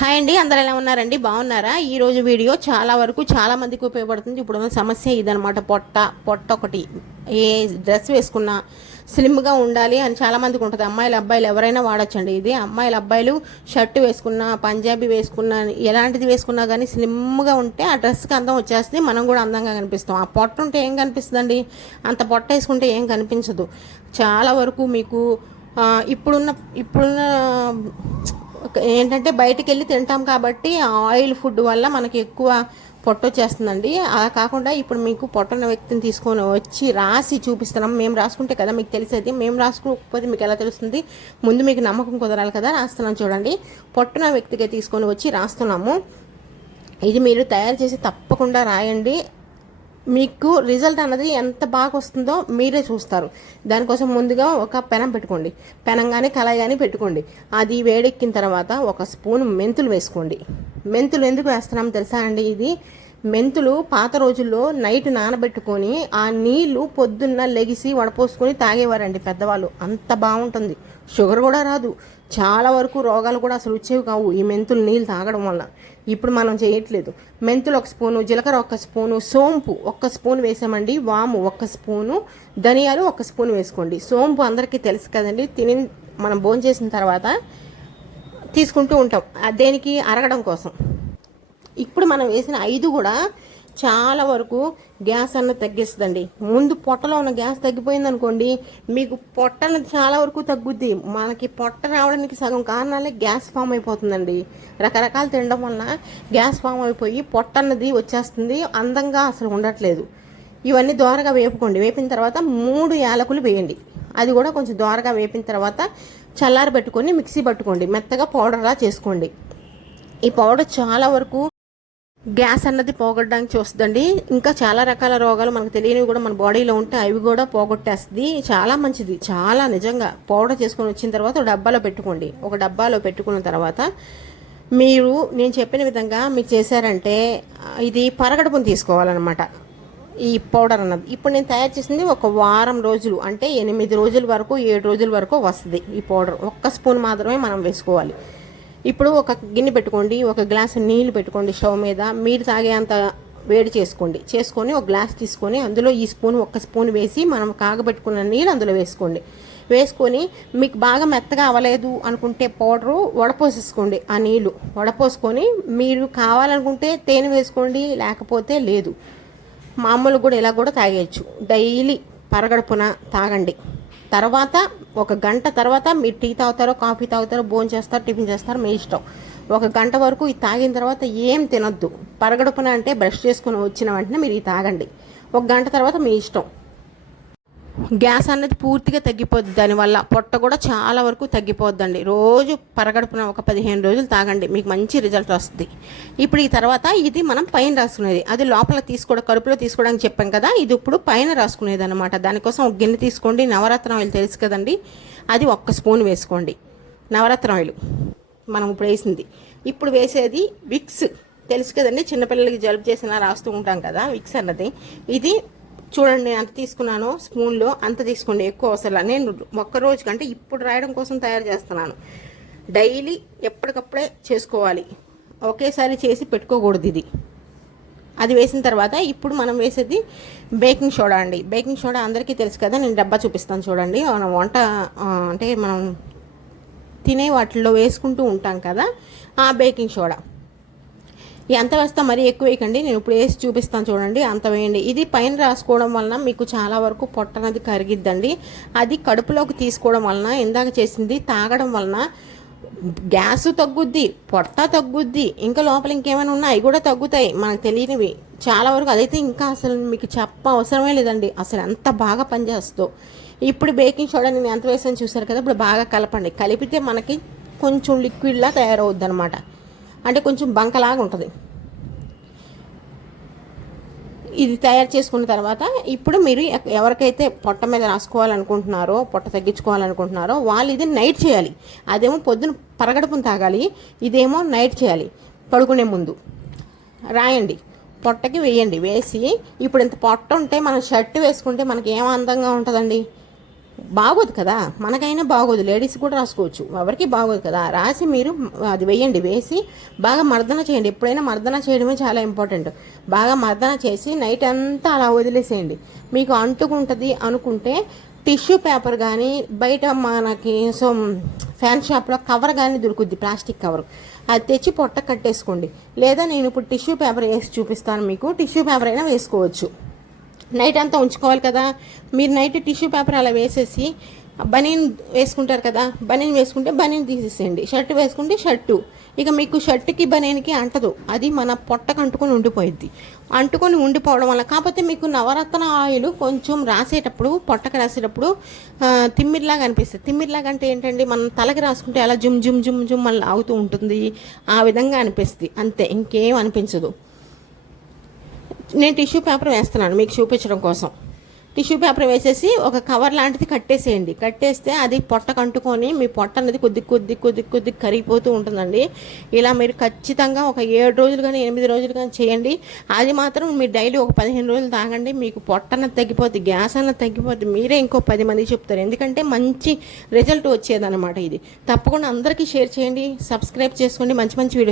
Hi అండి అందరు ఎలా ఉన్నారండి? బాగున్నారా? ఈరోజు వీడియో చాలా వరకు చాలా మందికి ఉపయోగపడుతుంది. ఇప్పుడు ఉన్న సమస్య ఇదనమాట పొట్ట పొట్ట ఒకటి. ఏ డ్రెస్ వేసుకున్నా స్లిమ్గా ఉండాలి అని చాలా మందికి ఉంటుంది. అమ్మాయిలు అబ్బాయిలు ఎవరైనా వాడచ్చండి ఇది. అమ్మాయిలు అబ్బాయిలు షర్ట్ వేసుకున్నా పంజాబీ వేసుకున్నా ఎలాంటిది వేసుకున్నా కానీ స్లిమ్గా ఉంటే ఆ డ్రెస్కి అందం వచ్చేస్తుంది. మనం కూడా అందంగా కనిపిస్తాం. ఆ పొట్ట ఉంటే ఏం కనిపిస్తుందండి? అంత పొట్ట వేసుకుంటే ఏం కనిపించదు. చాలా వరకు మీకు ఇప్పుడున్న ఇప్పుడున్న ఏంటంటే బయటికి వెళ్ళి తింటాం కాబట్టి ఆయిల్ ఫుడ్ వల్ల మనకి ఎక్కువ పొట్ట వచ్చేస్తుందండి. అలా కాకుండా ఇప్పుడు మీకు పొట్టన వ్యక్తిని తీసుకొని వచ్చి రాసి చూపిస్తున్నాం. మేము రాసుకుంటే కదా మీకు తెలిసేది. మేము రాసుకోకపోతే మీకు ఎలా తెలుస్తుంది? ముందు మీకు నమ్మకం కుదరాలి కదా రాస్తున్నాం చూడండి. పొట్టన వ్యక్తిగా తీసుకొని వచ్చి రాస్తున్నాము. ఇది మీరు తయారు చేసి తప్పకుండా రాయండి. మీకు రిజల్ట్ అన్నది ఎంత బాగా వస్తుందో మీరే చూస్తారు. దానికోసం ముందుగా ఒక పెనం పెట్టుకోండి. పెనం కానీ కళాయి కానీ పెట్టుకోండి. అది వేడెక్కిన తర్వాత ఒక స్పూన్ మెంతులు వేసుకోండి. మెంతులు ఎందుకు వేస్తున్నాం తెలుసా అండి ఇది? మెంతులు పాత రోజుల్లో నైట్ నానబెట్టుకొని ఆ నీళ్ళు పొద్దున్న లెగిసి వడపోసుకొని తాగేవారండి పెద్దవాళ్ళు. అంత బాగుంటుంది షుగర్ కూడా రాదు. చాలా వరకు రోగాలు కూడా అసలు వచ్చేవి కావు ఈ మెంతులు నీళ్ళు తాగడం వల్ల. ఇప్పుడు మనం చేయట్లేదు. మెంతులు ఒక స్పూను జీలకర్ర ఒక స్పూను సోంపు ఒక్క స్పూన్ వేసామండి. వాము ఒక్క స్పూను ధనియాలు ఒక స్పూన్ వేసుకోండి. సోంపు అందరికీ తెలుసు కదండి. తిని మనం భోంచేసిన తర్వాత తీసుకుంటూ ఉంటాం. దేనికి? అరగడం కోసం. ఇప్పుడు మనం వేసిన ఐదు కూడా చాలా వరకు గ్యాస్ అన్నది తగ్గిస్తుందండి. ముందు పొట్టలో ఉన్న గ్యాస్ తగ్గిపోయింది అనుకోండి మీకు పొట్టలు చాలా వరకు తగ్గుద్ది. మనకి పొట్ట రావడానికి సగం కారణాలే గ్యాస్ ఫామ్ అయిపోతుందండి. రకరకాలు తినడం వలన గ్యాస్ ఫామ్ అయిపోయి పొట్ట అన్నది వచ్చేస్తుంది అందంగా అసలు ఉండట్లేదు. ఇవన్నీ దోరగా వేపుకోండి. వేపిన తర్వాత మూడు యాలకులు వేయండి. అది కూడా కొంచెం దోరగా వేపిన తర్వాత చల్లారి పెట్టుకొని మిక్సీ పట్టుకోండి. మెత్తగా పౌడర్లా చేసుకోండి. ఈ పౌడర్ చాలా వరకు గ్యాస్ అన్నది పోగొట్టడానికి చూస్తుందండి. ఇంకా చాలా రకాల రోగాలు మనకు తెలియనివి కూడా మన బాడీలో ఉంటే అవి కూడా పోగొట్టేస్తుంది. చాలా మంచిది. చాలా నిజంగా పౌడర్ చేసుకొని వచ్చిన తర్వాత ఒక డబ్బాలో పెట్టుకోండి. ఒక డబ్బాలో పెట్టుకున్న తర్వాత మీరు నేను చెప్పిన విధంగా మీరు చేశారంటే ఇది పరగడుపుని తీసుకోవాలన్నమాట. ఈ పౌడర్ అన్నది. ఇప్పుడు నేను తయారు చేసింది ఒక వారం రోజులు అంటే ఎనిమిది రోజుల వరకు ఏడు రోజుల వరకు వస్తుంది ఈ పౌడర్. ఒక్క స్పూన్ మాత్రమే మనం వేసుకోవాలి. ఇప్పుడు ఒక గిన్నె పెట్టుకోండి ఒక గ్లాసు నీళ్ళు పెట్టుకోండి స్టవ్ మీద. మీరు తాగేంత వేడి చేసుకోండి. చేసుకొని ఒక గ్లాస్ తీసుకొని అందులో ఈ స్పూన్ ఒక్క స్పూన్ వేసి మనం కాగబెట్టుకున్న నీళ్ళు అందులో వేసుకోండి. వేసుకొని మీకు బాగా మెత్తగా అవ్వలేదు అనుకుంటే పౌడరు వడపోసేసుకోండి ఆ నీళ్ళు. వడపోసుకొని మీరు కావాలనుకుంటే తేనె వేసుకోండి లేకపోతే లేదు. మామూలు కూడా ఇలా కూడా తాగేయచ్చు. డైలీ పరగడుపున తాగండి. తర్వాత ఒక గంట తర్వాత మీరు టీ తాగుతారో కాఫీ తాగుతారో భోజనం చేస్తారో టిఫిన్ చేస్తారో మీ ఇష్టం. ఒక గంట వరకు ఇది తాగిన తర్వాత ఏం తినొద్దు. పరగడుపున అంటే బ్రష్ చేసుకుని వచ్చిన వెంటనే మీరు ఇది తాగండి. ఒక గంట తర్వాత మీ ఇష్టం. గ్యాస్ అనేది పూర్తిగా తగ్గిపోద్ది. దానివల్ల పొట్ట కూడా చాలా వరకు తగ్గిపోద్దండి. రోజు పరగడుపున ఒక పదిహేను రోజులు తాగండి. మీకు మంచి రిజల్ట్ వస్తుంది. ఇప్పుడు ఈ తర్వాత ఇది మనం పైన రాసుకునేది. అది లోపల తీసుకోవడం కడుపులో తీసుకోవడానికి చెప్పాం కదా ఇది ఇప్పుడు పైన రాసుకునేది అనమాట దానికోసం ఒక గిన్నె తీసుకోండి. నవరత్న ఆయిల్ తెలుసు కదండి. అది ఒక్క స్పూన్ వేసుకోండి. నవరత్న ఆయిల్ మనం ఇప్పుడు వేసింది. ఇప్పుడు వేసేది విక్స్. తెలుసు కదండి చిన్నపిల్లలకి జలుబు చేసినా రాస్తూ ఉంటాం కదా విక్స్ అన్నది. ఇది చూడండి నేను అంత తీసుకున్నాను స్పూన్లో అంత తీసుకోండి ఎక్కువ అవసరం నేను ఒక్క రోజు కంటే ఇప్పుడు రాయడం కోసం తయారు చేస్తున్నాను. డైలీ ఎప్పటికప్పుడే చేసుకోవాలి. ఒకేసారి చేసి పెట్టుకోకూడదు ఇది. అది వేసిన తర్వాత ఇప్పుడు మనం వేసేది బేకింగ్ సోడా అండి. బేకింగ్ సోడా అందరికీ తెలుసు కదా నేను డబ్బా చూపిస్తాను చూడండి. మనం వంట అంటే మనం తినే వాటిల్లో వేసుకుంటూ ఉంటాం కదా ఆ బేకింగ్ సోడా. ఎంత వేస్తా మరీ ఎక్కువ వేయకండి. నేను ఇప్పుడు వేసి చూపిస్తాను చూడండి. అంత వేయండి. ఇది పైన రాసుకోవడం వలన మీకు చాలా వరకు పొట్ట అనేది కరిగిద్దండి. అది కడుపులోకి తీసుకోవడం వలన ఇందాక చేసింది తాగడం వలన గ్యాస్ తగ్గుద్ది పొట్ట తగ్గుద్ది ఇంకా లోపల ఇంకేమైనా ఉన్నాయి అవి కూడా తగ్గుతాయి. మనకు తెలియనివి. చాలా వరకు అదైతే ఇంకా అసలు మీకు చెప్ప అవసరమే లేదండి. అసలు ఎంత బాగా పనిచేస్తుందో. ఇప్పుడు బేకింగ్ సోడా నేను ఎంత వేసాను చూసారు కదా ఇప్పుడు బాగా కలపండి. కలిపితే మనకి కొంచెం లిక్విడ్లా తయారవుద్ది అనమాట అంటే కొంచెం బంకలాగా ఉంటుంది. ఇది తయారు చేసుకున్న తర్వాత ఇప్పుడు మీరు ఎవరికైతే పొట్ట మీద రాసుకోవాలనుకుంటున్నారో పొట్ట తగ్గించుకోవాలనుకుంటున్నారో వాళ్ళు ఇది నైట్ చేయాలి. అదేమో పొద్దున పరగడుపును తాగాలి ఇదేమో నైట్ చేయాలి పడుకునే ముందు. రాయండి. పొట్టకి వేయండి. వేసి ఇప్పుడు ఇంత పొట్ట ఉంటే మనం షర్ట్ వేసుకుంటే మనకి ఏం అందంగా ఉంటుందండి? బాగోదు కదా? మనకైనా బాగోదు. లేడీస్ కూడా రాసుకోవచ్చు. ఎవరికి బాగోదు కదా? రాసి మీరు అది వేయండి. వేసి బాగా మర్దన చేయండి. ఎప్పుడైనా మర్దన చేయడమే చాలా ఇంపార్టెంట్. బాగా మర్దన చేసి నైట్ అంతా అలా వదిలేసేయండి. మీకు అంటుకుంటుంది అనుకుంటే టిష్యూ పేపర్ కానీ బయట మనకి సో ఫ్యాన్ షాప్లో కవర్ కానీ దొరుకుద్ది. Plastic cover. అది తెచ్చి పొట్ట కట్టేసుకోండి. లేదా నేను ఇప్పుడు టిష్యూ పేపర్ వేసి చూపిస్తాను మీకు. టిష్యూ పేపర్ అయినా వేసుకోవచ్చు. నైట్ అంతా ఉంచుకోవాలి కదా. మీరు నైట్ టిష్యూ పేపర్ అలా వేసేసి బనీన్ వేసుకుంటారు కదా బనీన్ వేసుకుంటే బనీన్ తీసేసేయండి. షర్ట్ వేసుకుంటే షర్టు. ఇక మీకు షర్ట్కి బనీన్కి అంటదు. అది మన పొట్టకు అంటుకొని ఉండిపోయిద్ది. అంటుకొని ఉండిపోవడం వల్ల కాకపోతే మీకు నవరత్న ఆయిల్ కొంచెం రాసేటప్పుడు పొట్టకు రాసేటప్పుడు తిమ్మిర్లాగా తిమ్మిరిలాగా అనిపిస్తుంది. తిమ్మిరిలాగా అంటే ఏంటండి మనం తలకి రాసుకుంటే అలా జుమ్ జుమ్ జుమ్ జుమ్ మళ్ళీ ఆగుతూ ఉంటుంది. ఆ విధంగా అనిపిస్తుంది. అంతే ఇంకేం అనిపించదు. నేను టిష్యూ పేపర్ వేస్తున్నాను మీకు చూపించడం కోసం. టిష్యూ పేపర్ వేసేసి ఒక కవర్ లాంటిది కట్టేసేయండి. కట్టేస్తే అది పొట్ట కంటుకొని మీ పొట్ట అనేది కొద్ది కొద్ది కొద్ది కొద్ది కరిగిపోతూ ఉంటుందండి. ఇలా మీరు ఖచ్చితంగా ఒక ఏడు రోజులు కానీ ఎనిమిది రోజులు కానీ చేయండి. అది మాత్రం మీరు డైలీ ఒక పదిహేను రోజులు తాగండి. మీకు పొట్ట అన్నది తగ్గిపోద్ది గ్యాస్ అన్నది తగ్గిపోద్ది. మీరే ఇంకో పది మంది చెప్తారు. ఎందుకంటే మంచి రిజల్ట్ వచ్చేదన్నమాట ఇది. తప్పకుండా అందరికీ షేర్ చేయండి. సబ్స్క్రైబ్ చేసుకోండి. మంచి మంచి వీడియోస్